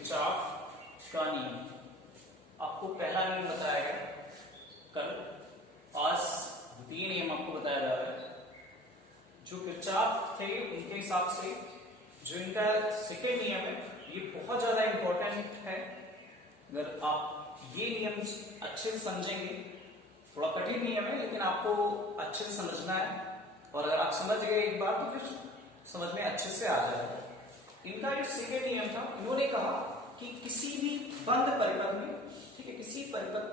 Kirchhoff का नियम। आपको पहला नियम बताया गया कल, आज द्वितीय नियम आपको बताया जा रहा है। जो किरचॉफ थे उनके हिसाब से जो इनका सेकेंड नियम है ये बहुत ज्यादा इंपॉर्टेंट है। अगर आप ये नियम अच्छे से समझेंगे, थोड़ा कठिन नियम है लेकिन आपको अच्छे से समझना है, और अगर आप समझ गए एक बार तो फिर समझ में अच्छे से आ जाएगा। इनका जो सेकेंड नियम था, इन्होंने कहा कि किसी भी बंद परिपथ में, ठीक है, किसी परिपथ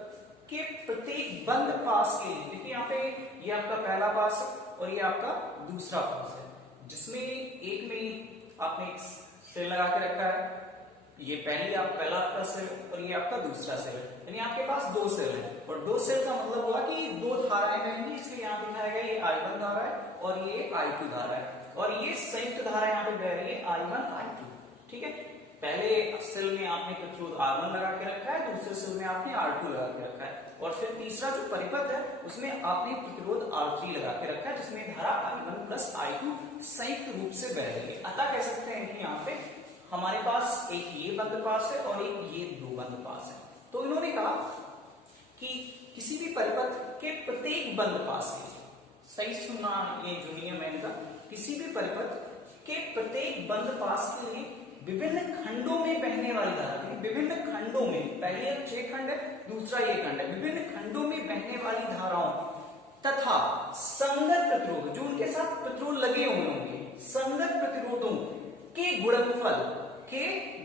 के प्रत्येक बंद पास के लिए, देखिए यहाँ पे ये आपका पहला पास है और ये आपका दूसरा पास है, जिसमें एक में आपने एक सेल लगा के रखा है, ये पहला आपका सेल और ये आपका दूसरा सेल है, यानी आपके पास दो सेल है। और दो सेल का मतलब हुआ कि दो धाराएं बहेंगी, इसलिए यहाँ दिखाया गया ये I1 धारा है और ये I2 धारा है, और ये संयुक्त धारा यहाँ पे बह रही है I1 I2। ठीक है, पहले सेल में आपने प्रतिरोध R1 लगा के रखा है, दूसरे सेल में आपने R2 लगा के रखा है, और फिर तीसरा जो परिपथ है उसमें आपने प्रतिरोध R3 लगा के रखा है, जिसमें धारा I1 प्लस I2 संयुक्त रूप से बह रही है। अतः कह सकते हैं कि यहाँ पे हमारे पास एक ये बंद पास है और एक ये दो बंद पास है। तो इन्होंने कहा कि किसी भी परिपथ के प्रत्येक बंद पास के, सही सुनना, ये जो नियम है इनका, किसी भी परिपथ के प्रत्येक बंद पास के लिए विभिन्न खंडों में बहने वाली धारा, विभिन्न खंडों में, पहले 6 खंड है, दूसरा ये खंड है, विभिन्न खंडों में बहने वाली धाराओं तथा संगत प्रतिरोध, जो उनके साथ प्रतिरोध लगे हुए होंगे, संगत प्रतिरोधों के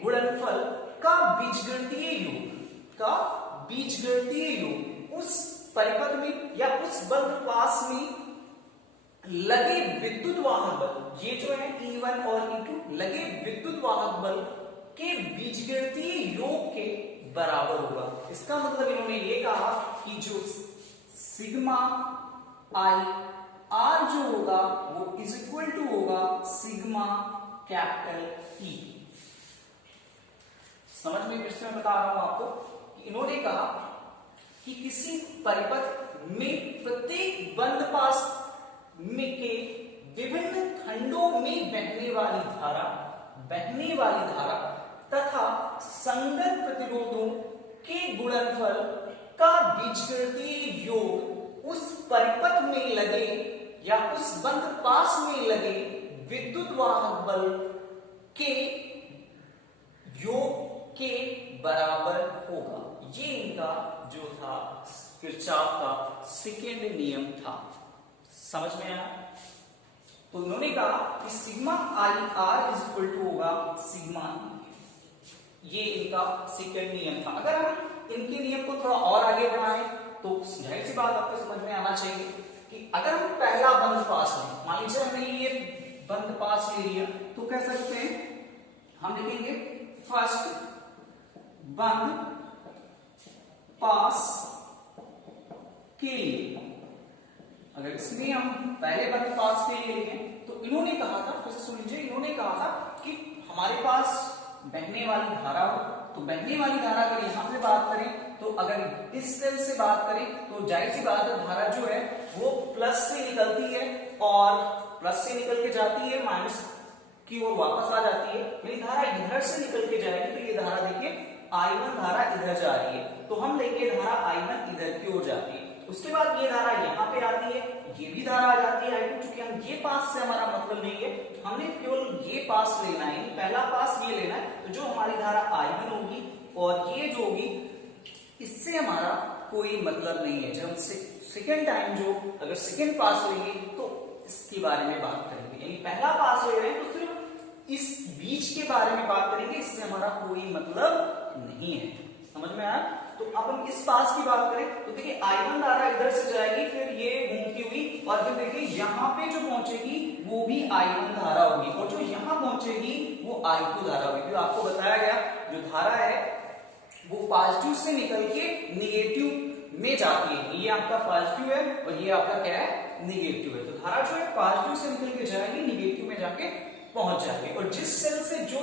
गुणनफल का बीजगणितीय योग उस परिपथ में या उस बंद पास में लगे विद्युत वाहक बल, ये जो है E1 और E2 लगे विद्युत वाहक बल के बीजगणितीय योग के बराबर होगा। इसका मतलब इन्होंने ये कहा कि जो सिग्मा I R जो होगा वो इज इक्वल टू होगा सिग्मा कैपिटल E। समझ में फिर से मैं बता रहा हूं आपको कि इन्होंने कहा कि किसी परिपथ में प्रत्येक बंद पास में के विभिन्न खंडों में बहने वाली धारा तथा संगत प्रतिरोधों के गुणनफल का बीजगणितीय योग उस परिपथ में लगे या उस बंद पास में लगे विद्युत वाहक बल के योग के बराबर होगा। ये इनका जो था किरचॉफ का सेकेंड नियम था। समझ में आया? तो उन्होंने कहा कि sigma I R is equal to होगा सिग्मा, ये इनका सेकेंड नियम था। अगर हम इनके नियम को थोड़ा और आगे बढ़ाएं तो जाहिर सी बात आपको समझ में आना चाहिए कि अगर हम पहला बंद पास लें, मान लीजिए हमने ये बंद पास ले लिया, तो कह सकते हैं हम लिखेंगे फर्स्ट बंद पास के लिए। अगर इसमें हम पहले बंद पास के लिए लिखें तो इन्होंने कहा था, फिर सुन लीजिए, इन्होंने कहा था कि हमारे पास बहने वाली धारा हो, तो बहने वाली धारा अगर यहां पे बात करें तो अगर इस सेल से बात करें तो जाहिर सी बात है धारा जो है वो प्लस से निकलती है और प्लस से निकल के जाती है माइनस की ओर वापस आ जाती है, यानी धारा इधर से निकल के जाएगी। तो ये धारा देखिए I1 धारा इधर जा रही है, तो हम लेंगे धारा I1 इधर की ओर जाती है। उसके बाद ये धारा यहाँ पे आती है, ये भी धारा आ जाती है I2, क्योंकि हम ये पास से हमारा मतलब नहीं है, हमने केवल ये पास लेना है, पहला पास ये लेना है। तो जो हमारी धारा I1 होगी और ये जो होगी, इससे हमारा कोई मतलब नहीं है। जब हम सेकेंड टाइम जो अगर सेकेंड पास लेंगे तो इसके बारे में बात करेंगे, यानी पहला पास ले रहे हैं तो सिर्फ इस बीच के बारे में बात करेंगे, इससे हमारा कोई मतलब नहीं है। समझ में आया? तो अब हम इस पास की बात करें तो देखिए I1 धारा इधर से जाएगी, फिर ये घूमती हुई और फिर देखिए यहाँ पे जो पहुंचेगी वो भी I1 धारा होगी, और जो यहाँ पहुंचेगी वो I2 धारा होगी। तो आपको बताया गया जो धारा है वो पॉजिटिव से निकल के निगेटिव में जाती है। ये आपका पॉजिटिव है और ये आपका क्या है, निगेटिव है। तो धारा जो है पॉजिटिव से निकल के जाएगी, निगेटिव में जाके पहुंच जाएगी, और जिस सेल से जो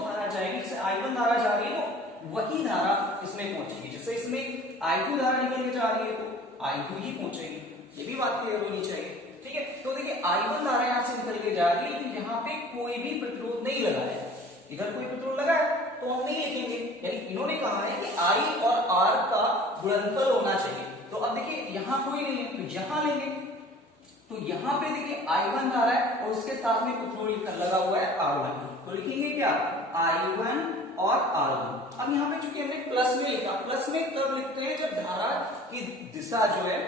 धारा जाएगी, जैसे I1 धारा जा रही है वही धारा इसमें पहुंचेगी। जैसे इसमें I2 धारा निकल के जा रही है तो I2 ही पहुंचेगी, ये भी बात क्लियर होनी चाहिए। ठीक है, तो देखिए I1 धारा यहां से निकल के जा रही है, तो यहाँ पे कोई भी प्रतिरोध नहीं लगा है, इधर कोई पेट्रोल लगा है तो हम नहीं लिखेंगे, यानी इन्होंने कहा है कि I और R का गुणनफल होना चाहिए। तो अब देखिए यहाँ कोई नहीं है तो यहाँ लेंगे, तो यहाँ पे देखिए I1 आ रहा है और उसके साथ में पेट्रोल लगा हुआ है R1, तो लिखेंगे क्या I1 और R1। अब यहाँ पे चूंकि हमने प्लस में लिखा, प्लस में कब लिखते हैं जब धारा की दिशा जो है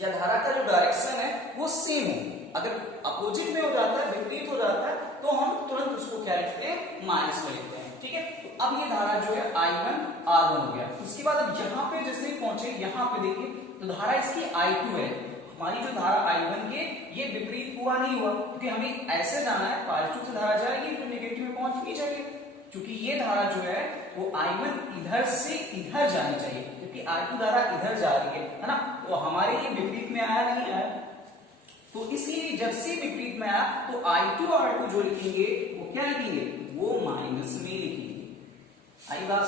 या धारा का जो डायरेक्शन है वो सेम हो। अगर अपोजिट में हो जाता है, विपरीत हो जाता है, तो हम तुरंत उसको क्या लिखते हैं माइनस में लिखते हैं, ठीक है। तो अब ये धारा जो है I1 R1 हो गया। उसके बाद अब यहाँ पे जैसे पहुंचे, यहाँ पे देखिए तो धारा इसकी I2 है, हमारी जो धारा I1 के ये विपरीत हुआ नहीं हुआ, क्योंकि हमें ऐसे जाना है, पॉजिटिव से धारा जाएगी फिर नेगेटिव में पहुंचनी चाहिए, क्योंकि ये धारा जो है वो I1 इधर से इधर जानी चाहिए, क्योंकि I2 धारा इधर जा रही है ना, तो हमारे ये विपरीत में आया नहीं आया, तो इसलिए जब से विपरीत में आया तो I2 और R2 जो लिखेंगे वो क्या लिखेंगे, वो माइनस में लिखेंगे। आई बात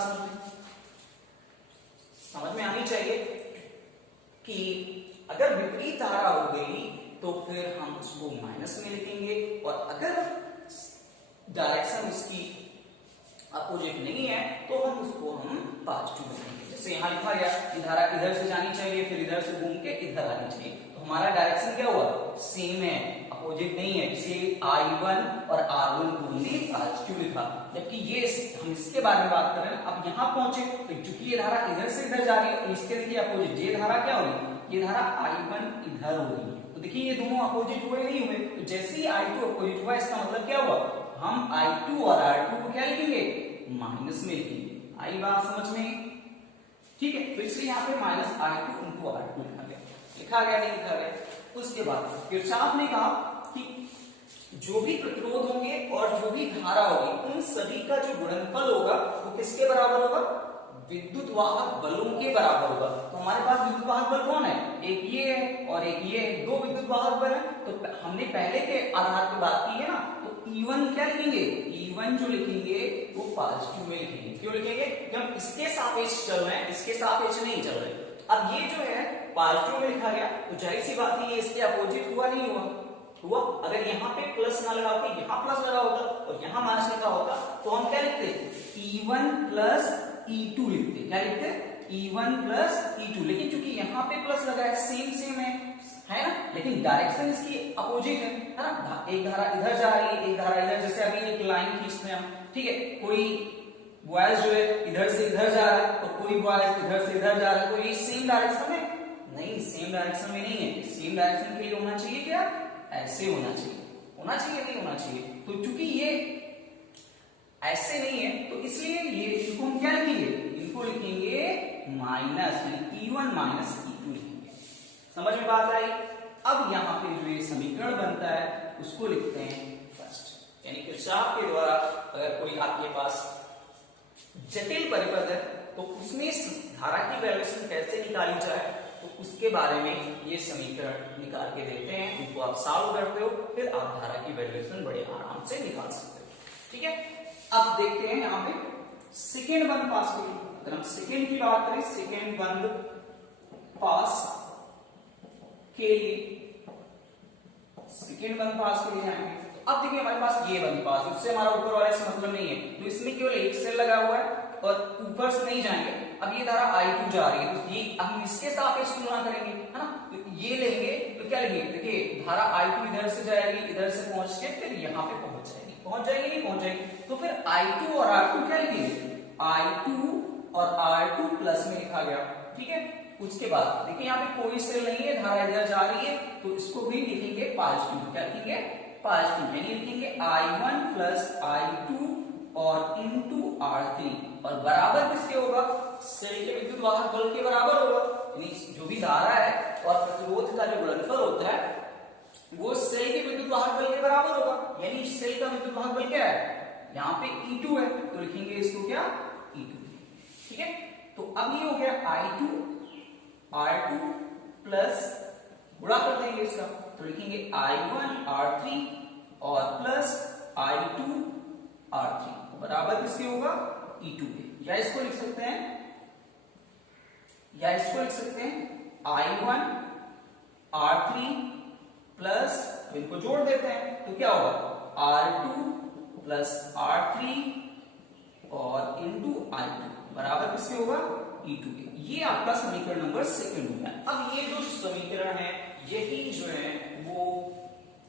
समझ में आनी चाहिए कि अगर विपरीत धारा हो गई तो फिर हम उसको माइनस में लिखेंगे, और अगर डायरेक्शन उसकी अपोजिट नहीं है तो हम उसको पॉजिटिव लिखेंगे। जैसे यहाँ लिखा गया कि धारा इधर से जानी चाहिए फिर इधर से घूम के इधर आनी चाहिए, तो हमारा डायरेक्शन क्या हुआ, सेम है, अपोजिट नहीं है, इसलिए I1 और R1 को हमने पॉजिटिव लिखा। जबकि ये हम इसके बारे में बात कर रहे हैं, अब यहाँ पहुंचे तो चूंकि ये धारा इधर से इधर जा रही है, तो इसके देखिए अपोजिट, ये धारा क्या होगी, ये धारा I1 इधर होगी, तो देखिए ये दोनों अपोजिट हुए नहीं हुए, तो जैसे ही I2 अपोजिट हुआ इसका मतलब क्या हुआ, हम I2 और R2 को क्या लिखेंगे, माइनस में लिखेंगे। आई बात समझ में, ठीक है। तो इसलिए यहाँ पे माइनस I2 इंटू R2 लिखा गया नहीं लिखा गया। उसके बाद किरचॉफ ने कहा कि जो भी प्रतिरोध होंगे और जो भी धारा होगी उन सभी का जो गुणनफल होगा वो किसके बराबर होगा, विद्युत वाहक बलों के बराबर होगा। तो हमारे पास विद्युत वाहक बल कौन है, एक ये है और एक ये है, दो विद्युत वाहक बल है। तो हमने पहले के आधार पर बात की है ना, तो E1 क्या लिखेंगे, E1 जो लिखेंगे वो पॉजिटिव में लिखेंगे। क्यों लिखेंगे, क्योंकि हम इसके सापेक्ष चल रहे हैं, इसके सापेक्ष नहीं चल रहे। अब ये जो है पॉजिटिव में लिखा गया, तो जाहिर सी बात है ये इसके अपोजिट हुआ नहीं हुआ। अगर यहाँ पे प्लस ना लगा होता, यहाँ प्लस लगा होता और यहाँ माइनस लिखा होता तो हम क्या लिखते, E1 प्लस E2 लिखते। क्या लिखते, E1 प्लस E2, लेकिन चूंकि यहाँ पे प्लस लगा है, सेम है ना, लेकिन डायरेक्शन इसकी अपोजिट है ना, एक धारा इधर जा रही है, एक धारा इधर, जैसे अभी एक लाइन खींचते हैं हम, ठीक है, कोई बॉयज जो है इधर से इधर जा रहा है और कोई बॉयज इधर से इधर जा रहा है, तो ये सेम डायरेक्शन है नहीं, सेम डायरेक्शन में नहीं है। सेम डायरेक्शन के लिए होना चाहिए क्या, ऐसे होना चाहिए, नहीं होना चाहिए। तो चूंकि ये ऐसे नहीं है तो इसलिए ये इनको हम क्या लिखेंगे, इनको लिखेंगे माइनस, E1 माइनस E2 लिखेंगे। समझ में बात आई। अब यहाँ पे जो ये समीकरण बनता है उसको लिखते हैं फर्स्ट, यानी किरचॉफ के द्वारा अगर कोई आपके पास जटिल परिपथ है तो उसमें धारा की वैल्यूएशन कैसे निकाली जाए तो उसके बारे में ये समीकरण निकाल के देते हैं, उनको आप सॉल्व करते हो, फिर आप धारा की वैल्यूएशन बड़े आराम से निकाल सकते हो। ठीक है, अब देखते हैं यहाँ पे सेकेंड बंद पास के लिए। अगर हम सेकेंड की बात करें, सेकेंड बंद पास के लिए, सेकेंड बंद पास के लिए जाएंगे तो अब देखिए हमारे पास ये बंद पास, उससे हमारा ऊपर वाले से मतलब नहीं है, तो इसमें केवल एक सेल लगा हुआ है और ऊपर से नहीं जाएंगे। अब ये धारा I2 जा रही है तो ये हम इसके सापेक्ष तुलना करेंगे, है ना, तो ये लेंगे तो क्या लेंगे, देखिए धारा I2 इधर से जाएगी, इधर से पहुंच के फिर यहाँ पे पहुंच जाएगी, नहीं पहुंच जाएगी, तो फिर I2 और R2 क्या लिखेंगे, I2 और R2 प्लस में लिखा गया। ठीक है, उसके बाद देखिए यहाँ पे कोई सेल नहीं है, धारा इधर जा रही है तो इसको भी लिखेंगे पॉजिटिव। क्या लिखेंगे, पॉजिटिव, यानी लिखेंगे I1 प्लस I2 और इंटू R3 और बराबर किसके होगा, सेल के विद्युत वाहक बल के बराबर होगा। यानी जो भी धारा है और प्रतिरोध का जो गुणनफल होता है वो सेल के विद्युत वाहक बल के बराबर होगा। यानी सेल का विद्युत वाहक बल क्या है, यहाँ पे E2 है तो लिखेंगे इसको क्या, E2। ठीक है, तो अब ये हो गया I2 R2 प्लस गुणा कर देंगे इसका तो लिखेंगे I1 R3 और प्लस I2 R3 बराबर किसके होगा, E2 के। या इसको लिख सकते हैं I1 R3 प्लस, इनको जोड़ देते हैं तो क्या होगा R2 प्लस R3 और इंटू I2 बराबर किसके होगा E2 के। ये आपका समीकरण नंबर सेकंड होता है। अब ये जो समीकरण है यही जो है वो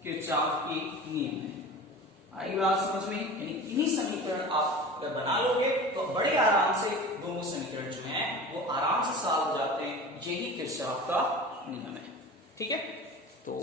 किरचॉफ के नियम है। आई बात समझ में? यानी इन्हीं समीकरण आप अगर बना लोगे तो बड़े आराम से दोनों समीकरण जो हैं वो आराम से सॉल्व हो जाते हैं। यही किरचॉफ का नियम है। ठीक है, तो